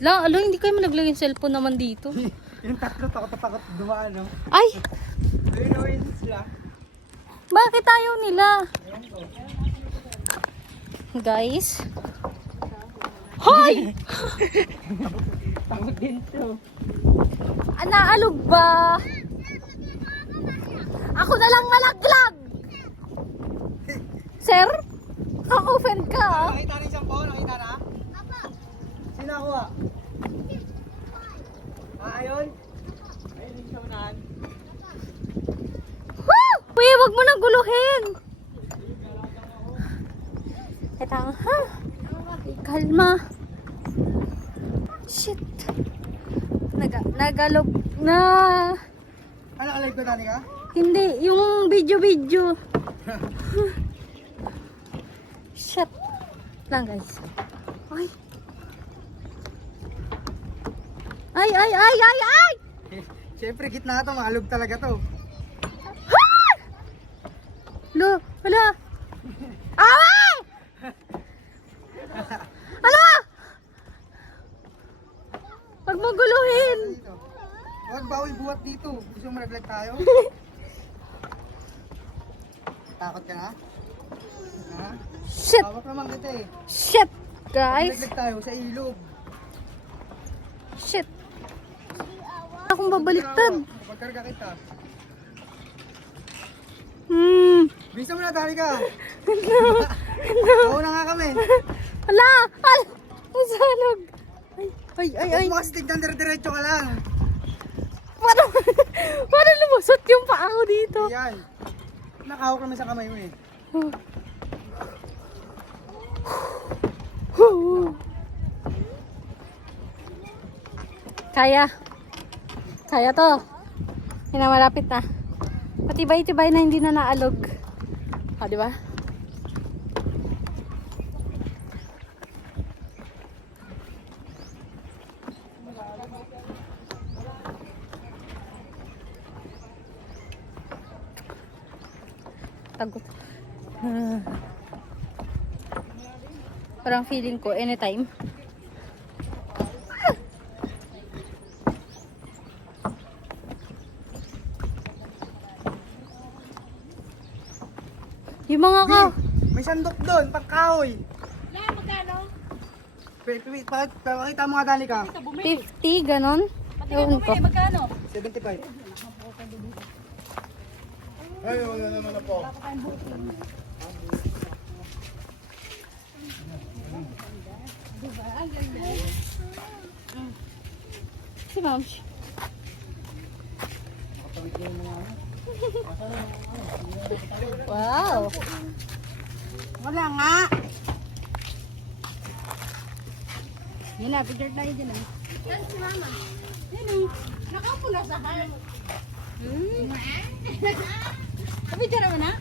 La, alo, hindi kayo malaglag yung cellphone naman dito. Yung tatlo takot dumaan, no? Ay! Ayun sila. Bakit ayaw nila? Guys? Hoy! Takot din to. Naalog ba? Ako na lang malaglag! Sir? Ka-offend ka, ah. Nakita na isang po? Nakita na? Sino ako, ah? Ayun? Ayun yung siya unahan. Woo! Kuya, wag mo nang guluhin. Ito, ha? Kalma. Shit. Nagalog na. Ano, alive ko tani ka? Hindi, yung video. Shit. Lang, guys. Ay. Ay! Siyempre, gitna to. Maalog talaga to. Hala. Away! Hala! Huwag mo guluhin. Huwag bawal buhat dito. Gusto mo malaglag tayo? Takot ka na? Ha? Shit. Hawak naman kita eh. Shit, guys. Malaglag tayo sa ilog. Shit. Akong babaliktad. Pagkarga kita. Bisa mo na, tali ka. Oo na nga kami. Hala! Ang sanog. Ay. Huwag mo kasi tignan dire-diretso ka lang. Parang lumusot yung paa ko dito. Yan. Nakahawak naman sa kamay mo eh. Kaya to. Malapit na. Patibay-tibay na hindi na naalog. O, di ba? Tagot. Parang feeling ko anytime. Yung mga ka. May sandok doon, pangkahoy. Na, magkano? Pakita mo nga, tali ka. 50, ganon. Ewan ko. Magkano? 75. Ay, wala naman na po. Si Ma'am. Wow. Wala nga. Yan na, picture tayo dyan. Yan si Mama. Yan o. Nakaupo na sa harap. Picture mo na?